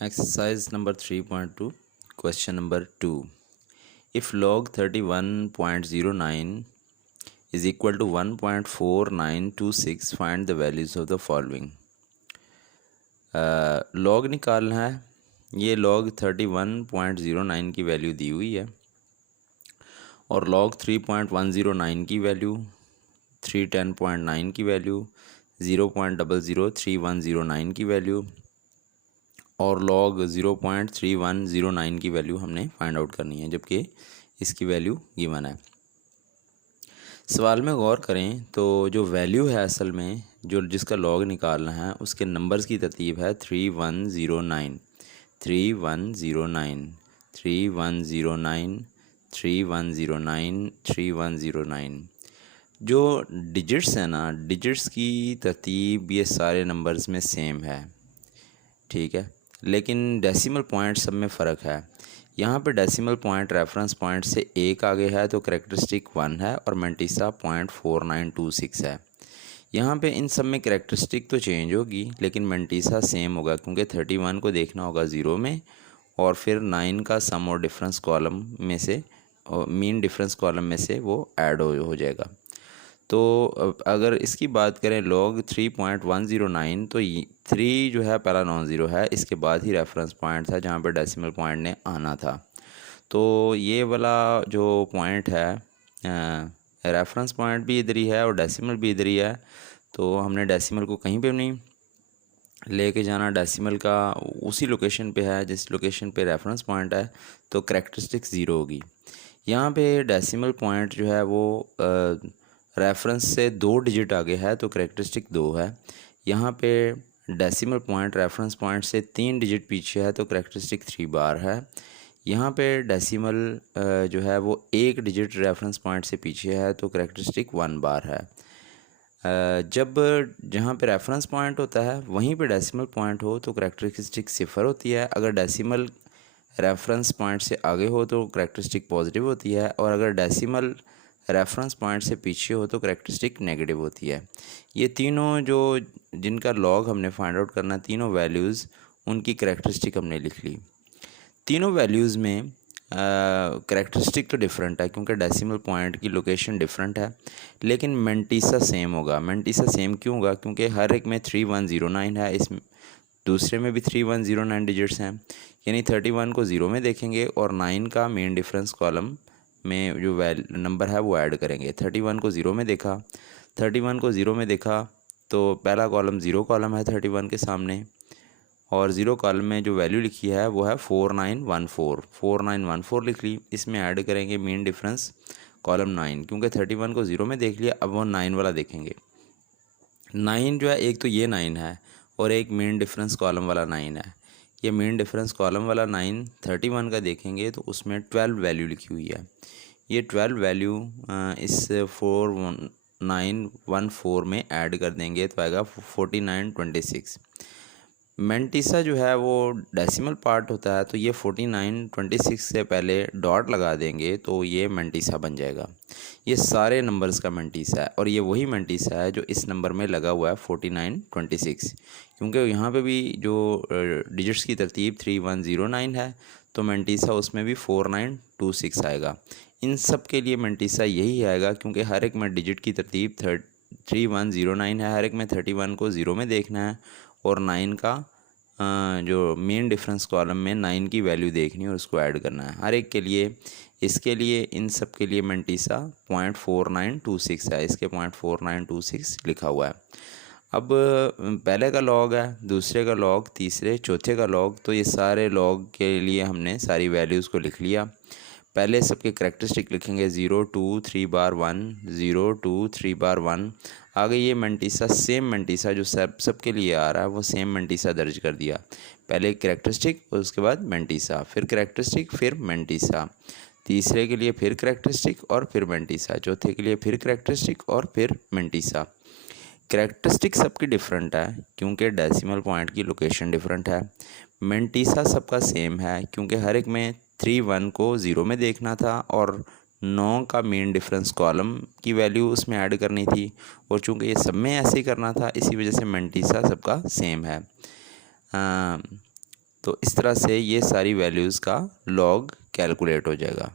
Exercise number 3.2, question number 2. If log 31.09 is equal to 1.4926, find the values of the following. log निकालना है। ये log 31.09 की value दी हुई है और log 3.109 की वैल्यू, 310.9 की वैल्यू, 0.003109 की वैल्यू और log 0.3109 की वैल्यू हमने फाइंड आउट करनी है, जबकि इसकी वैल्यू गिवन है। सवाल में गौर करें तो जो वैल्यू है असल में जो जिसका log निकालना है उसके नंबर्स की तरतीब है 3109, 3109, 3109, 3109, 3109। जो डिजिट्स हैं ना, डिजिट्स की तरतीब ये सारे नंबर्स में सेम है, ठीक है, लेकिन डेसिमल पॉइंट सब में फ़र्क है। यहाँ पे डेसिमल पॉइंट रेफरेंस पॉइंट से एक आगे है तो करैक्टरिस्टिक 1 है और मेंटिसा 0.4926 है। यहाँ पे इन सब में करैक्टरिस्टिक तो चेंज होगी लेकिन मेंटिसा सेम होगा, क्योंकि 31 को देखना होगा 0 में और फिर 9 का सम और डिफरेंस कॉलम में से और मीन डिफरेंस कॉलम में से वो ऐड हो जाएगा। तो अगर इसकी बात करें log 3.109 तो 3 जो है पहला नॉन ज़ीरो है, इसके बाद ही रेफरेंस पॉइंट था जहाँ पे डेसिमल पॉइंट ने आना था। तो ये वाला जो पॉइंट है रेफरेंस पॉइंट भी इधर ही है और डेसिमल भी इधर ही है, तो हमने डेसिमल को कहीं पे नहीं लेके जाना, डेसिमल का उसी लोकेशन पे है जिस लोकेशन पे रेफरेंस पॉइंट है, तो करैक्टरिस्टिक 0 होगी। यहाँ पे डेसिमल पॉइंट जो है वो रेफरेंस से 2 डिजिट आगे है तो करैक्टरिस्टिक 2 है। यहाँ पे डेसिमल पॉइंट रेफरेंस पॉइंट से 3 डिजिट पीछे है तो करैक्टरिस्टिक 3 बार है। यहाँ पे डेसिमल जो है वो 1 डिजिट रेफरेंस पॉइंट से पीछे है तो करैक्टरिस्टिक 1 बार है। जब जहाँ पे रेफरेंस पॉइंट होता है वहीं पे डेसिमल पॉइंट हो तो करैक्टरिस्टिक 0 होती है। अगर डेसिमल रेफरेंस पॉइंट से आगे हो तो करैक्टरिस्टिक पॉजिटिव होती है और अगर डेसिमल रेफरेंस पॉइंट से पीछे हो तो करैक्टरिस्टिक नेगेटिव होती है। ये तीनों जो जिनका लॉग हमने फाइंड आउट करना, तीनों वैल्यूज़ उनकी करैक्टरिस्टिक हमने लिख ली। तीनों वैल्यूज़ में करैक्टरिस्टिक तो डिफरेंट है क्योंकि डेसिमल पॉइंट की लोकेशन डिफरेंट है, लेकिन मेंटिसा सेम होगा। मेंटिसा सेम क्यों होगा? क्योंकि हर एक में 3109 है, इस दूसरे में भी 3109 डिजिट्स हैं, यानी 31 को 0 में देखेंगे और 9 का मेन डिफरेंस कॉलम में जो नंबर है वो ऐड करेंगे। 31 को 0 में देखा, 31 को 0 में देखा तो पहला कॉलम 0 कॉलम है 31 के सामने और 0 कॉलम में जो वैल्यू लिखी है वो है 4914, 4914 लिख ली। इसमें ऐड करेंगे मेन डिफरेंस कॉलम 9, क्योंकि 31 को 0 में देख लिया, अब वो 9 वाला देखेंगे। 9 जो है, एक तो ये 9 है और एक मेन डिफरेंस कॉलम वाला 9 है। ये मेन डिफरेंस कॉलम वाला 9 31 का देखेंगे तो उसमें 12 वैल्यू लिखी हुई है। ये 12 वैल्यू इस 4914 में ऐड कर देंगे तो आएगा 4926। मेंटिसा जो है वो डेसिमल पार्ट होता है तो ये 4926 से पहले डॉट लगा देंगे तो ये मेंटिसा बन जाएगा। ये सारे नंबर्स का मेंटिसा है और ये वही मेंटिसा है जो इस नंबर में लगा हुआ है 4926, क्योंकि यहाँ पे भी जो डिजिट्स की तरतीब 3109 है तो मेंटिसा उसमें भी 4926 आएगा। इन सब के लिए मेंटिसा यही आएगा क्योंकि हर एक में डिजिट की तरतीब 3109 है, हर एक में 31 को 0 में देखना है और 9 का जो मेन डिफरेंस कॉलम में 9 की वैल्यू देखनी है और उसको ऐड करना है हर एक के लिए। इसके लिए इन सब के लिए मेंटिसा 0.4926 है, इसके 0.4926 लिखा हुआ है। अब पहले का लॉग है, दूसरे का लॉग, तीसरे चौथे का लॉग, तो ये सारे लॉग के लिए हमने सारी वैल्यूज़ को लिख लिया। पहले सबके करैक्टरिस्टिक लिखेंगे 0 2 3 बार 1, 0 2 3 बार 1। आगे ये मेंटिसा सेम मेंटिसा जो सबके लिए आ रहा है वो सेम मेंटिसा दर्ज कर दिया। पहले करैक्टरिस्टिक और उसके बाद मेंटिसा, फिर करैक्टरिस्टिक फिर मेंटिसा, तीसरे के लिए फिर करैक्टरिस्टिक और फिर मेंटिसा, चौथे के लिए फिर करैक्टरिस्टिक और फिर मेंटिसा। करैक्टरिस्टिक सबकी डिफरेंट है क्योंकि डेसिमल पॉइंट की लोकेशन डिफरेंट है। मेंटिसा सबका सेम है क्योंकि हर एक में 31 को 0 में देखना था और 9 का मेन डिफरेंस कॉलम की वैल्यू उसमें ऐड करनी थी और चूंकि ये सब में ऐसे ही करना था इसी वजह से मेंटिसा सबका सेम है। तो इस तरह से ये सारी वैल्यूज़ का लॉग कैलकुलेट हो जाएगा।